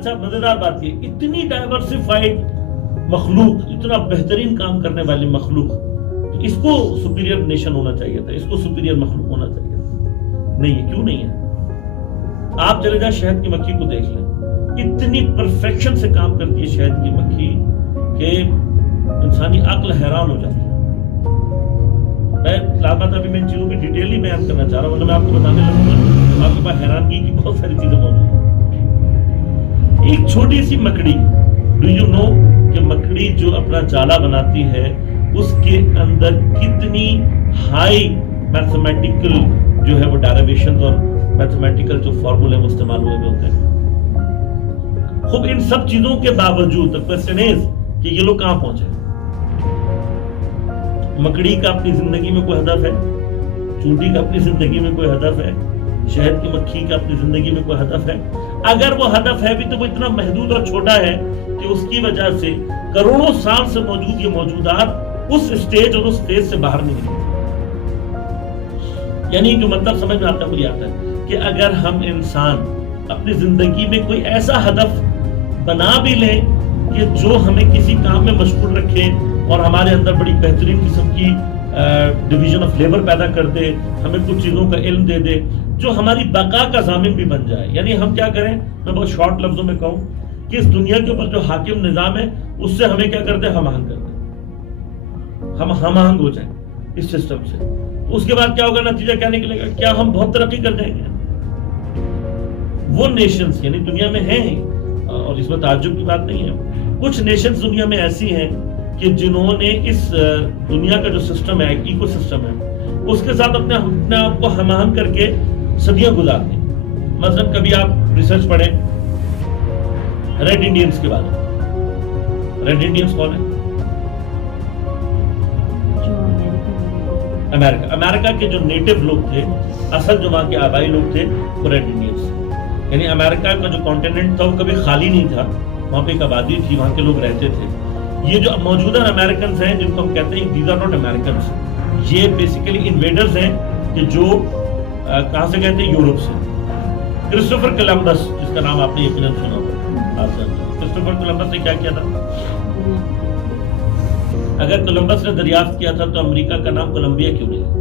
اچھا مزیدار بات یہ، اتنی ڈائیورسفائڈ مخلوق، اتنا بہترین کام کرنے والی مخلوق، اس کو سپیریئر نیشن ہونا چاہیے تھا، اس کو سپیریئر مخلوق ہونا چاہیے تھا، نہیں ہے. کیوں نہیں ہے؟ آپ چلے جائیں شہد کی مکھی کو دیکھ لیں، اتنی پرفیکشن سے کام کرتی ہے شہد کی مکھی کہ انسانی عقل حیران ہو جاتی ہے. میں لازمات ابھی میں ان چیزوں کی ڈیٹیل نہیں بیان کرنا چاہ رہا ہوں، میں آپ کو بتانے لگوں گا آپ کے پاس حیرانگی کی بہت ساری چیزیں موجود ہیں. ایک چھوٹی سی مکڑی، ڈو یو نو کہ مکڑی جو اپنا جالا بناتی ہے اس کے اندر کتنی ہائی میتھمیٹیکل جو ہے وہ ڈیریویشن اور میتھمیٹیکل جو فارمولے وہ استعمال ہوئے ہوتے ہیں. خوب ان سب چیزوں کے باوجود کوسچن از کہ یہ لوگ کہاں پہنچے؟ مکڑی کا اپنی زندگی میں کوئی ہدف ہے، چونٹی کا اپنی زندگی میں کوئی ہدف ہے، شہد کی مکھی کا اپنی زندگی میں کوئی ہدف ہے؟ اگر وہ ہدف ہے بھی تو وہ اتنا محدود اور چھوٹا ہے کہ اس کی وجہ سے کروڑوں سال سے موجود یہ موجودات اس اسٹیج اور اس فیز سے باہر نہیں نکلتے. یعنی جو مطلب سمجھ میں آتا ہے مجھے آتا ہے کہ اگر ہم انسان اپنی زندگی میں کوئی ایسا ہدف بنا بھی لیں کہ جو ہمیں کسی کام میں مشغول رکھے اور ہمارے اندر بڑی بہترین قسم کی ڈویژن آف لیبر پیدا کر دے، ہمیں کچھ چیزوں کا علم دے دے جو ہماری بقا کا ضامن بھی بن جائے. یعنی ہم کیا کریں، میں بہت شارٹ لفظوں میں کہوں کہ اس دنیا کے اوپر جو حاکم نظام ہے اس سے ہمیں کیا کر دیں، ہم آہنگ کر دیں، ہم ہم آہنگ ہو جائیں اس سسٹم سے. اس کے بعد کیا ہوگا، نتیجہ کیا نکلے گا، کیا ہم بہت ترقی کر جائیں گے. وہ نیشنز یعنی دنیا میں ہیں، اور اس میں تعجب کی بات نہیں ہے، کچھ نیشنز دنیا میں ایسی ہیں کہ جنہوں نے اس دنیا کا جو سسٹم ہے، ایکو سسٹم ہے، اس کے ساتھ اپنے آپ کو ہم آہنگ کر کے صدیاں گزار دیں. مثلا کبھی آپ ریسرچ پڑھیں ریڈ انڈینز کے بارے میں. ریڈ انڈینز کون ہے؟ امریکہ کے جو نیٹو لوگ تھے، اصل جو وہاں کے آبائی لوگ تھے وہ ریڈ انڈینز. یعنی امریکہ کا جو کانٹیننٹ تھا وہ کبھی خالی نہیں تھا، وہاں پہ ایک آبادی تھی، وہاں کے لوگ رہتے تھے. یہ جو موجودہ امریکنز ہیں جن کو ہم کہتے ہیں دیز آر ناٹ امریکنز، یہ بیسیکلی انویڈرز ہیں کہ جو کہاں سے گئے تھے، یورپ سے. کرسٹوفر کولمبس جس کا نام آپ نے یقیناً سنا ہوگا، کرسٹوفر کولمبس نے کیا کیا تھا؟ اگر کولمبس نے دریافت کیا تھا تو امریکہ کا نام کولمبیا کیوں نہیں؟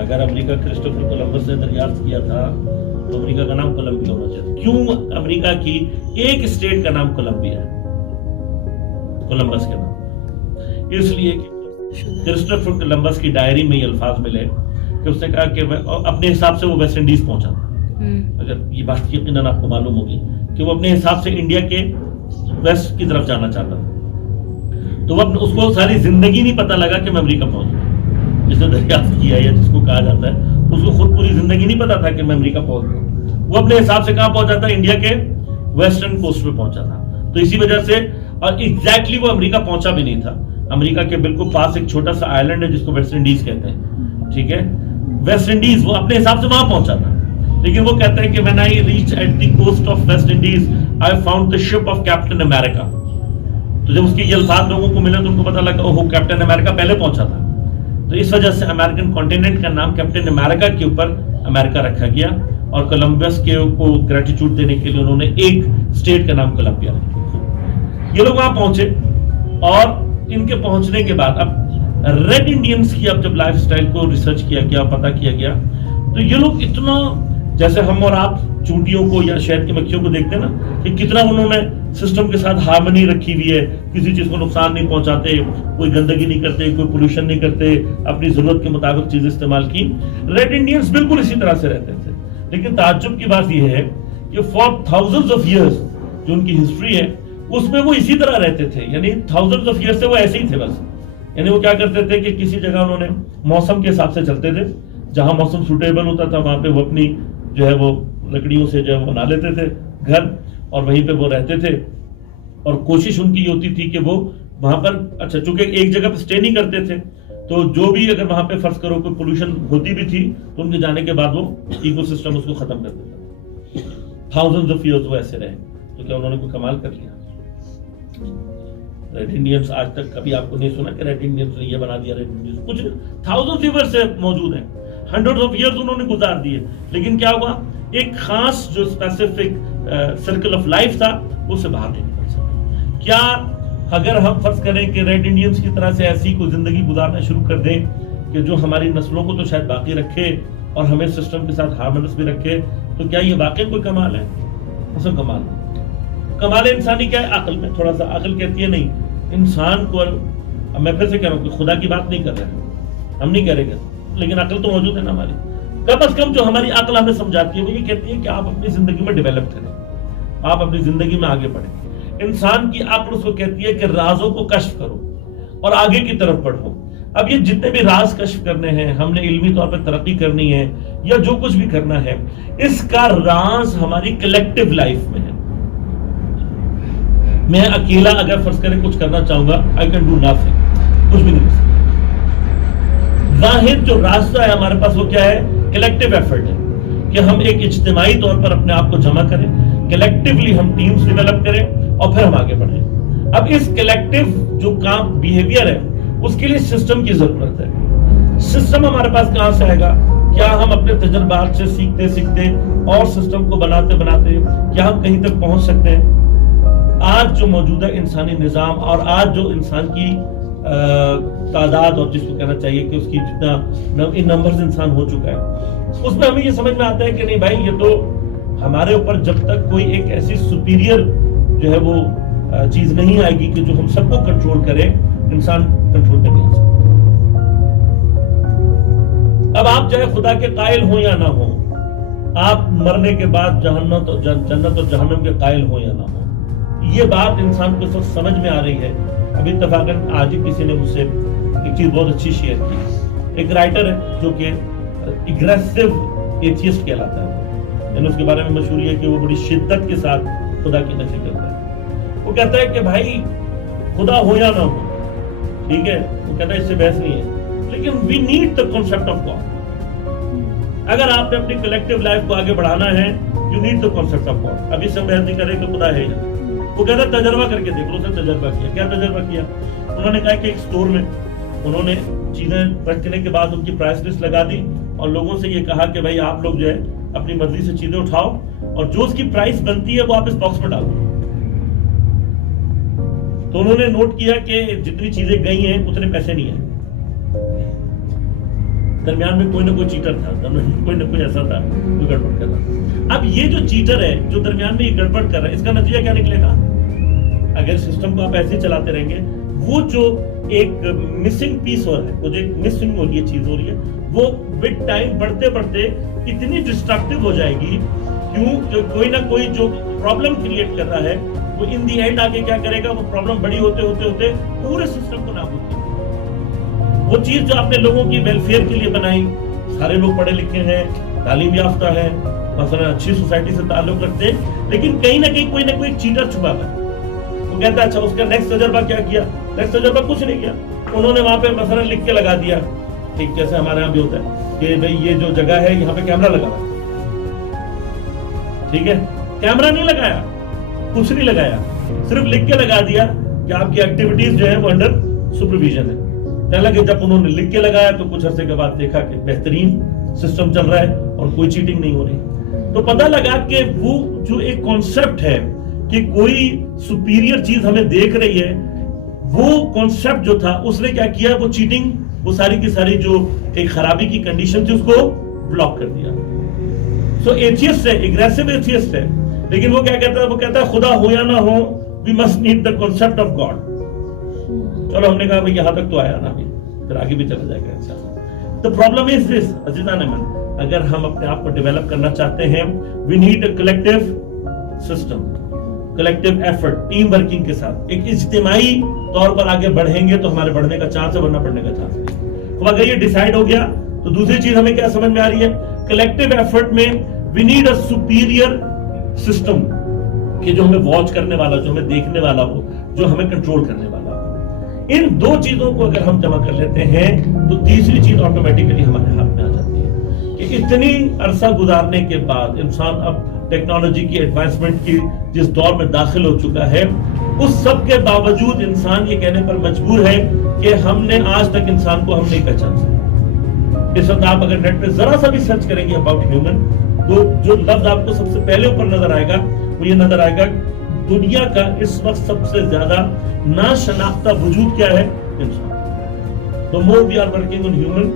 اگر امریکہ کرسٹوفر کولمبس نے دریافت کیا تھا تو امریکہ کا نام کولمبیا ہونا چاہیے. کیوں امریکہ کی ایک اسٹیٹ کا نام کولمبیا ہے، کولمبس کے نام؟ اس لیے کہ کرسٹوفر کولمبس کی ڈائری میں یہ الفاظ ملے کہ اس نے کہا کہ اپنے حساب سے وہ ویسٹ انڈیز پہنچا تھا. اگر یہ بات یقیناً آپ کو معلوم ہوگی کہ وہ اپنے حساب سے انڈیا کے ویسٹ کی طرف جانا چاہتا تھا، تو وہ اس کو ساری زندگی نہیں پتہ لگا کہ میں امریکہ پہنچوں. جس نے دریافت کیا یا جس کو کہا جاتا ہے اس کو خود پوری زندگی نہیں پتا تھا کہ میں امریکہ پہنچ گیا. وہ اپنے حساب سے کہاں پہنچا تھا، انڈیا کے ویسٹرن کوسٹ پہ پہنچا تھا. تو اسی وجہ سے، اور ایگزیکٹلی وہ امریکہ پہنچا بھی نہیں تھا. امریکہ کے بالکل پاس ایک چھوٹا سا آئلینڈ ہے جس کو ویسٹ انڈیز کہتے ہیں، ٹھیک ہے، ویسٹ انڈیز. وہ اپنے حساب سے وہاں پہنچا تھا، لیکن وہ کہتا ہے کہ when I reached at the coast of West Indies I found the ship of Captain America. تو جب اس کی یہ الفاظ لوگوں کو ملے تو ان کو پتا لگا اوہ کیپٹن امریکہ پہلے پہنچا تھا. تو اس وجہ سے امریکن کانٹیننٹ کا نام کیپٹن امریکہ کے اوپر امریکہ رکھا گیا، اور کولمبس کے کو گریٹیٹیوڈ دینے کے لیے انہوں نے ایک اسٹیٹ کا نام کولمبیا رکھا. یہ لوگ وہاں پہنچے، اور ان کے پہنچنے کے بعد اب ریڈ انڈینز کی اب جب لائف سٹائل کو ریسرچ کیا گیا، پتہ کیا گیا، تو یہ لوگ اتنا، جیسے ہم اور آپ چونٹیوں کو یا شہد کی مکھیوں کو دیکھتے ہیں نا کہ کتنا انہوں نے سسٹم کے ساتھ ہارمنی رکھی ہوئی ہے، کسی چیز کو نقصان نہیں پہنچاتے، کوئی گندگی نہیں کرتے، کوئی پولوشن نہیں کرتے، اپنی ضرورت کے مطابق چیزیں استعمال کی. ریڈ انڈینز بالکل اسی طرح سے رہتے تھے. لیکن تعجب کی بات یہ ہے کہ فار تھاؤزنڈز آف ایئرز جو ان کی ہسٹری ہے اس میں وہ اسی طرح رہتے تھے. یعنی تھاؤزنڈز آف ایئرز سے وہ ایسے ہی تھے بس. یعنی وہ کیا کرتے تھے کہ کسی جگہ انہوں نے موسم کے حساب سے چلتے تھے، جہاں موسم سوٹیبل ہوتا تھا وہاں پہ وہ اپنی جو ہے وہ لکڑیوں سے جو ہے وہ بنا لیتے تھے گھر، اور وہیں پہ وہ رہتے تھے. اور کوشش ان کی یہ ہوتی تھی کہ وہ وہاں پر، اچھا چونکہ ایک جگہ پہ اسٹے نہیں کرتے تھے تو جو بھی اگر وہاں پہ فرض کرو کوئی پولوشن ہوتی بھی تھی تو ان کے جانے کے بعد وہ ایکو سسٹم اس کو ختم کر دیتا تھا. تھاؤزنڈز آف ایئرز وہ ایسے رہے. تو کیا انہوں نے کوئی کمال کر لیا؟ ریڈ انڈینز آج تک کبھی آپ کو نہیں سنا کہ ریڈ انڈینز نے یہ بنا دیا. ریڈ انڈینز کچھ تھاؤزنڈ ایئرز سے موجود ہیں. ہنڈریڈ آف ایئرز انہوں نے گزار دیے، لیکن کیا ہوا، ایک خاص جو اسپیسیفک سرکل آف لائف تھا اس سے باہر نہیں نکل سکے۔ کیا اگر ہم فرض کریں کہ ریڈ انڈینز کی طرح سے ایسی کوئی زندگی گزارنا شروع کر دیں کہ جو ہماری نسلوں کو تو شاید باقی رکھے اور ہمیں سسٹم کے ساتھ ہارمونس بھی رکھے، تو کیا یہ واقعی کوئی کمال ہے؟ اصل کمال کمال انسانی کیا ہے؟ عقل میں تھوڑا سا عقل کہتی ہے نہیں انسان کو، میں پھر سے کہہ رہا ہوں کہ خدا کی بات نہیں کر رہے ہیں، ہم نہیں کہہ رہے کہ، لیکن عقل تو موجود ہے نا ہماری، کم از کم جو ہماری عقل ہمیں سمجھاتی ہے وہ یہ کہتی ہے کہ آپ اپنی زندگی میں ڈیولپ کریں، آپ اپنی زندگی میں آگے بڑھیں۔ انسان کی عقل اس کو کہتی ہے کہ رازوں کو کشف کرو اور آگے کی طرف بڑھو۔ اب یہ جتنے بھی راز کشف کرنے ہیں، ہم نے علمی طور پر ترقی کرنی ہے یا جو کچھ بھی کرنا ہے، اس کا راز ہماری کلیکٹیو لائف میں ہے۔ میں اکیلا اگر فرض کریں کچھ کرنا چاہوں گا، I can do nothing، کچھ بھی نہیں کر سکتا۔ واحد جو راستہ ہے ہمارے پاس وہ کیا ہے؟ کلیکٹیو ایفرٹ ہے، کہ ہم ایک اجتماعی طور پر اپنے آپ کو جمع کریں، کلیکٹیولی ہم ٹیمز ڈیولپ کریں اور پھر ہم آگے بڑھیں۔ اب اس کلیکٹیو جو کام بیہیویئر ہے اس کے لیے سسٹم کی ضرورت ہے۔ سسٹم ہمارے پاس کہاں سے آئے گا؟ کیا ہم اپنے تجربات سے سیکھتے سیکھتے اور سسٹم کو بناتے بناتے کیا ہم کہیں تک پہنچ سکتے ہیں؟ آج جو موجودہ انسانی نظام اور آج جو انسان کی تعداد اور جس کو کہنا چاہیے کہ اس کی جتنا نمبرز انسان ہو چکا ہے، اس میں ہمیں یہ سمجھ میں آتا ہے کہ نہیں بھائی، یہ تو ہمارے اوپر جب تک کوئی ایک ایسی سپیریئر جو ہے وہ چیز نہیں آئے گی کہ جو ہم سب کو کنٹرول کرے، انسان کنٹرول کر نہیں سکتا۔ اب آپ چاہے خدا کے قائل ہوں یا نہ ہوں، آپ مرنے کے بعد جنت اور جہنم کے قائل ہوں یا نہ ہوں، یہ بات انسان کو اس وقت سمجھ میں آ رہی ہے۔ ابھی اتفاقاً آج ہی کسی نے مجھ سے ایک چیز بہت اچھی شیئر کی۔ ایک رائٹر ہے جو کہ اگریسو ایتھیسٹ کہلاتا ہے، یعنی اس کے بارے میں مشہور ہے کہ وہ بڑی شدت کے ساتھ خدا کی نفی کرتا ہے۔ وہ کہتا ہے کہ بھائی خدا ہو یا نہ ہو، ٹھیک ہے، وہ کہتا ہے اس سے بحث نہیں ہے، لیکن we need the concept of God. اگر آپ نے اپنی کلیکٹیو لائف کو آگے بڑھانا ہے، you need the concept of God. ابھی سے بحث نہیں کرے کہ خدا ہے یا نہیں۔ وہ کہتا ہے تجربہ کر کے دیکھ لو۔ اس نے تجربہ کیا، کیا تجربہ کیا؟ انہوں نے کہا کہ ایک سٹور میں انہوں نے چیزیں رکھنے کے بعد ان کی پرائس لسٹ لگا دی اور لوگوں سے یہ کہا کہ بھائی آپ لوگ جو ہے اپنی مرضی سے چیزیں اٹھاؤ اور جو اس کی پرائس بنتی ہے وہ آپ اس باکس میں ڈال دو۔ تو انہوں نے نوٹ کیا کہ جتنی چیزیں گئی ہیں اتنے پیسے نہیں ہیں۔ درمیان میں کوئی نہ کوئی چیٹر تھا، کوئی نہ کوئی ایسا تھا جو گڑبڑ کر رہا۔ اب یہ جو چیٹر ہے جو درمیان میں یہ گڑبڑ کر رہا ہے، اس کا نتیجہ کیا نکلے گا؟ اگر سسٹم کو آپ ایسے ہی چلاتے رہیں گے، وہ جو ایک مسنگ پیس ہو رہا ہے، وہ جو ایک مسنگ ہو رہی ہے چیز ہو رہی ہے، وہ ود ٹائم بڑھتے بڑھتے اتنی ڈسٹرکٹیو ہو جائے گی، کیوں کہ کوئی نہ کوئی جو پرابلم کریٹ کر رہا ہے وہ ان دی اینڈ آگے کیا کرے گا؟ وہ پرابلم بڑی ہوتے ہوتے ہوتے پورے سسٹم کو نابود کرے گا۔ وہ چیز جو آپ نے لوگوں کی ویلفیئر کے لیے بنائی، سارے لوگ پڑھے لکھے ہیں، تعلیم یافتہ ہیں، مثلا اچھی سوسائٹی سے تعلق رکھتے ہیں، لیکن کہیں نہ کہیں کوئی نہ کوئی چیٹر چھپا ہوا ہے۔ وہ کہتا ہے اچھا اس کا نیکسٹ تجربہ کیا کیا؟ نیکسٹ تجربہ کچھ نہیں کیا، انہوں نے وہاں پہ مثلا لکھ کے لگا دیا، ٹھیک جیسے ہمارے یہاں بھی ہوتا ہے کہ بھئی یہ جو جگہ ہے یہاں پہ کیمرہ لگا ہے، ٹھیک ہے، کیمرہ نہیں لگایا، کچھ نہیں لگایا، صرف لکھ کے لگا دیا کہ آپ کی ایکٹیویٹیز جو ہے وہ انڈر سپرویژن ہے۔ کہ جب انہوں نے لکھ کے لگایا تو کچھ عرصے کے بعد دیکھا کہ بہترین سسٹم چل رہا ہے اور کوئی چیٹنگ نہیں ہو رہی، تو پتہ لگا کہ وہ جو ایک کانسیپٹ ہے کہ کوئی سپیریئر چیز ہمیں دیکھ رہی ہے، وہ کانسیپٹ جو تھا اس نے کیا کیا؟ وہ چیٹنگ، وہ ساری کی ساری جو ایک خرابی کی کنڈیشن تھی اس کو بلاک کر دیا۔ سو ایتھیسٹ ہے، اگریسو ایتھیسٹ ہے، لیکن وہ کیا کہتا ہے؟ وہ کہتا ہے خدا ہو یا نہ ہو، we must need the concept of God. چلو ہم نے کہا بھئی یہاں تک تو آیا نا، پھر آگے بھی چلا جائے گا انشاءاللہ۔ The problem is this، عزیزان من، اگر ہم اپنے آپ کو ڈیولپ کرنا چاہتے ہیں، we need a collective system، collective effort، team working کے ساتھ ایک اجتماعی طور پر آگے بڑھیں گے تو ہمارے بڑھنے کا چانس ہے، ورنہ بڑھنے کا چانس نہیں۔ تو اگر یہ ڈیسائیڈ ہو گیا تو دوسری چیز ہمیں کیا سمجھ میں آ رہی ہے؟ collective effort میں we need a superior system، کہ جو ہمیں واچ کرنے والا، جو ہمیں دیکھنے والا ہو، جو ہمیں کنٹرول کرنے والا ہو۔ ان دو چیزوں کو اگر ہم جمع کر لیتے ہیں تو تیسری چیز آٹومیٹیکلی ہمارے ہاتھ میں آ جاتی ہے کہ اتنی عرصہ گزارنے کے بعد انسان اب ٹیکنالوجی کی ایڈوانسمنٹ کی جس دور میں داخل ہو چکا ہے، اس سب کے باوجود انسان یہ کہنے پر مجبور ہے کہ ہم نے آج تک انسان کو ہم نہیں پہچان سکتے۔ اس وقت آپ اگر نیٹ پہ ذرا سا بھی سرچ کریں گے اباؤٹ ہیومن تو جو لفظ آپ کو سب سے پہلے اوپر نظر آئے گا وہ یہ نظر آئے گا دنیا کا اس وقت سب سے زیادہ ناشناختہ وجود کیا ہے؟ انسان. The more we are working on human,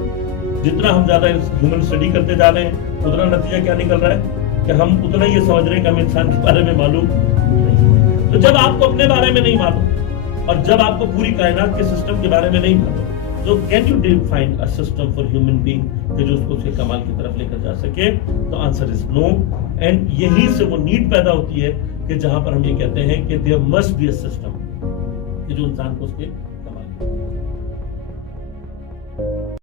جتنا ہم زیادہ ہیومن اسٹڈی کرتے جا رہے ہیں اتنا نتیجہ کیا نکل رہا ہے کہ ہم اتنا یہ سمجھ رہے ہیں کہ ہم انسان کے بارے میں معلوم نہیں. تو جب آپ کو اپنے بارے میں نہیں معلوم اور جب آپ کو پوری کائنات کے سسٹم کے بارے میں نہیں معلوم تو can you define a system for human being کہ جو اس کو اس کے کمال کی طرف لے کر جا سکے؟ تو آنسر از نو. اینڈ یہیں سے وہ نیڈ پیدا ہوتی ہے کہ جہاں پر ہم یہ کہتے ہیں کہ there must be a system کہ جو انسان کو اس کے